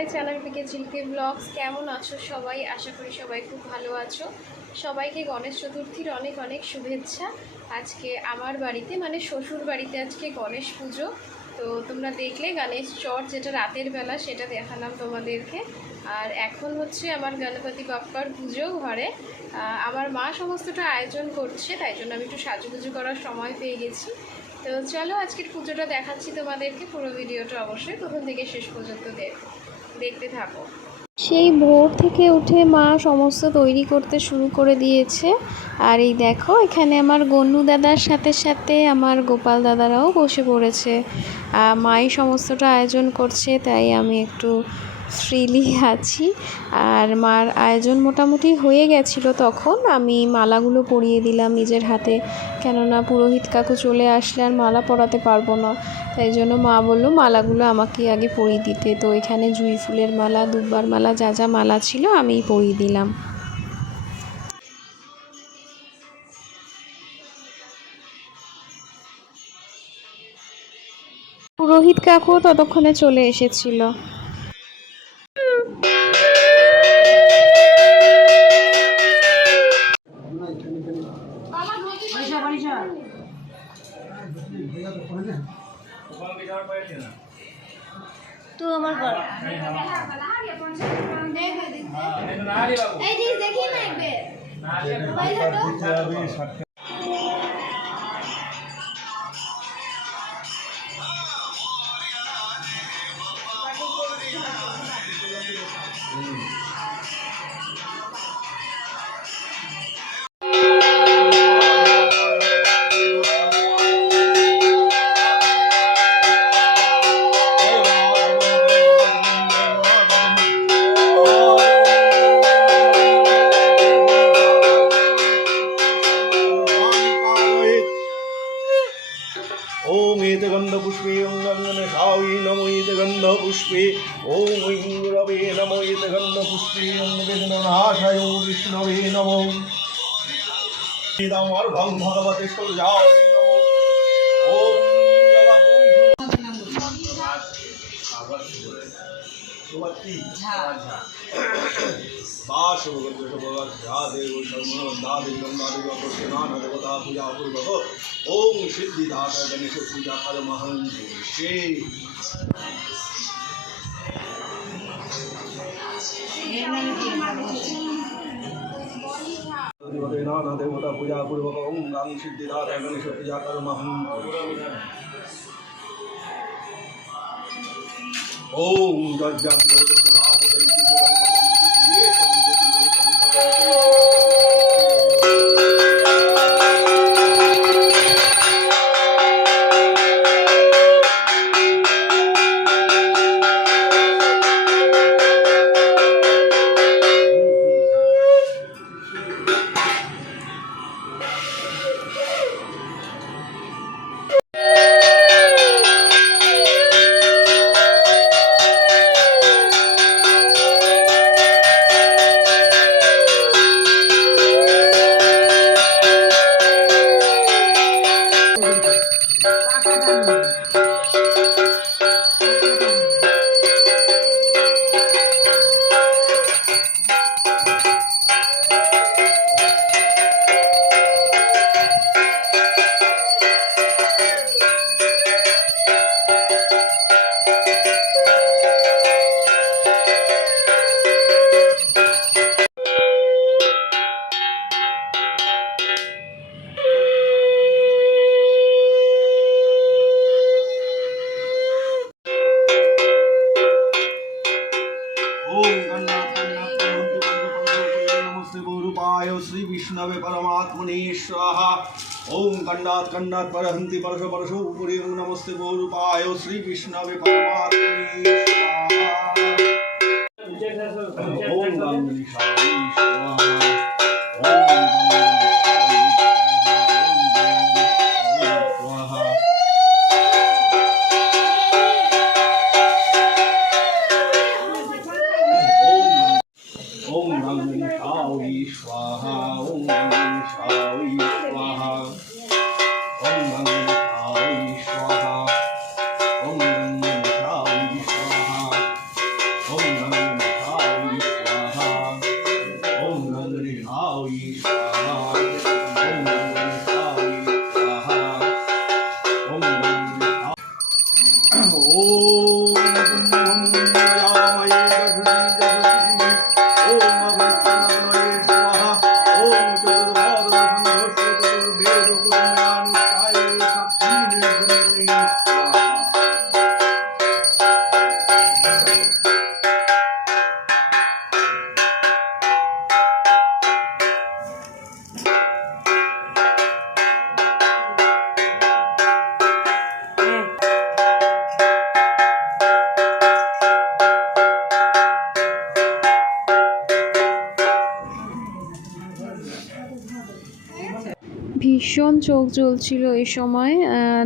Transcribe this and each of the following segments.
My channel PK ঝিলকে blogs. কেমন আছো সবাই? আশা করি সবাই খুব ভালো আছো। সবাইকে গণেশ চতুর্থীর অনেক অনেক শুভেচ্ছা। আজকে আমার বাড়িতে মানে শ্বশুর বাড়িতে আজকে গণেশ পুজো। তো তোমরা দেখলে গণেশ চট যেটা রাতের বেলা সেটা দেখালাম তোমাদেরকে। আর এখন হচ্ছে আমার গণপতি বাপ্পার পুজো ঘরে। আমার মা সমস্তটা আয়োজন করছে, তাই জন্য আমি একটু সাজুগুজু করার সময় পেয়ে গেছি। তো চলো আজকের পুজোটা দেখাচ্ছি তোমাদেরকে। পুরো ভিডিওটা অবশ্যই প্রথম থেকে শেষ পর্যন্ত দেখতে থাকো। সেই ভোর থেকে উঠে মা সমস্ত তৈরি করতে শুরু করে দিয়েছে। আর এই দেখো এখানে আমার গন্নু দাদার সাথে সাথে আমার গোপাল দাদারাও বসে পড়েছে। মাই সমস্তটা আয়োজন করছে, তাই আমি একটু ফ্রিলি আছি। আর মার আয়োজন মোটামুটি হয়ে গেছিলো, তখন আমি মালাগুলো পরিয়ে দিলাম নিজের হাতে, কেননা পুরোহিত কাকু চলে আসলে আর মালা পরাতে পারবো না। তাই জন্য মা বললো মালাগুলো আমাকে আগে পরিয়ে দিতে। তো এখানে জুঁই ফুলের মালা, দুব্বার মালা, যা যা মালা ছিল আমিই পরিয়ে দিলাম। পুরোহিত কাকু ততক্ষণে চলে এসেছিল। তো আমার ঘর এই জিনিস দেখি না একবার ओम एत गंधपुष्पे गंगनशायै नमो एत गंधपुष्पे ओम ऐं रवे नमो एत गंधपुष्पे विघ्ननाशाय विष्णवे नमो इदमर्भं भगवते सूर्याय नमो ओम ओम सिद्धिदाता गणेश पूजा कर महं नाना देवता पूजा पूर्वक ओम गंग सिद्धिदाता गणेश पूजा कर महं ओम श्री विष्णवे परमात्मने स्वाहा ओम कंडात कंडात परहंति परशो परशो उपरि नमस्ते गोरूपाय श्री विष्णवे परमात्मने स्वाहा ओम गंगेशाय स्वाहा स्वाहा ओम गणेशाय स्वाहा ओम गणेशाय स्वाहा ओम गणेशाय स्वाहा ओम ভীষণ চোখ জ্বলছিল এই সময়।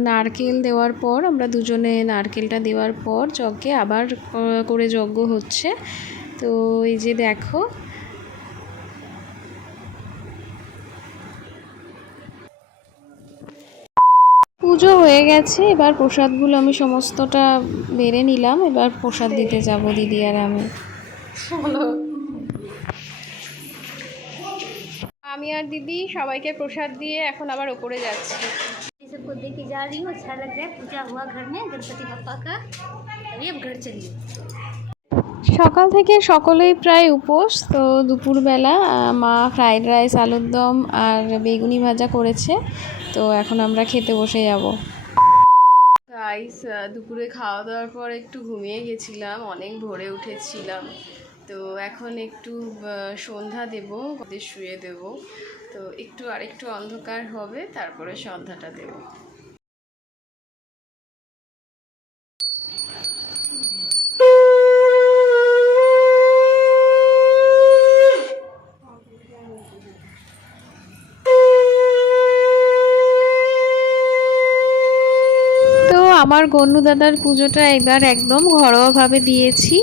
নারকেল দেওয়ার পর, আমরা দুজনে নারকেলটা দেওয়ার পর যজ্ঞে আবার করে যজ্ঞ হচ্ছে। তো এই যে দেখো, পুজো হয়ে গেছে। এবার প্রসাদগুলো আমি সমস্তটা বেড়ে নিলাম, এবার প্রসাদ দিতে যাব দিদি আর আমি। আমি আর দিদি সবাইকে প্রসাদ দিয়ে এখন আবার ওপরে যাচ্ছি। सबको देके जा रही हूँ। अच्छा लग रहा है, पूजा हुआ घर में गणपति बप्पा का। अभी अब घर चलिए। সকাল থেকে সকলেই প্রায় উপোস। তো দুপুরবেলা মা ফ্রাইড রাইস, আলুর দম আর বেগুনি ভাজা করেছে। তো এখন আমরা খেতে বসে যাব। গাইস, দুপুরে খাওয়া দাওয়ার পর একটু ঘুমিয়ে গেছিলাম, অনেক ভোরে উঠেছিলাম। তো এখন একটু সন্ধ্যা দেব, শুয়ে দেব। তো আরেকটু অন্ধকার হবে, তারপরে সন্ধ্যাটা দেব। আমার গন্নু দাদার পুজোটা এবার একদম ঘরোয়াভাবে দিয়েছি।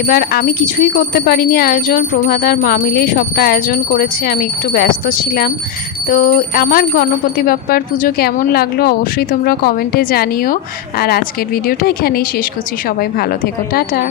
এবার আমি কিছুই করতে পারিনি আয়োজন, প্রভাত আর মা মিলেই সবটা আয়োজন করেছে, আমি একটু ব্যস্ত ছিলাম। তো আমার গণপতি বাপ্পার পুজো কেমন লাগলো অবশ্যই তোমরা কমেন্টে জানিও। আর আজকের ভিডিওটা এখানেই শেষ করছি। সবাই ভালো থেকো, টাটা।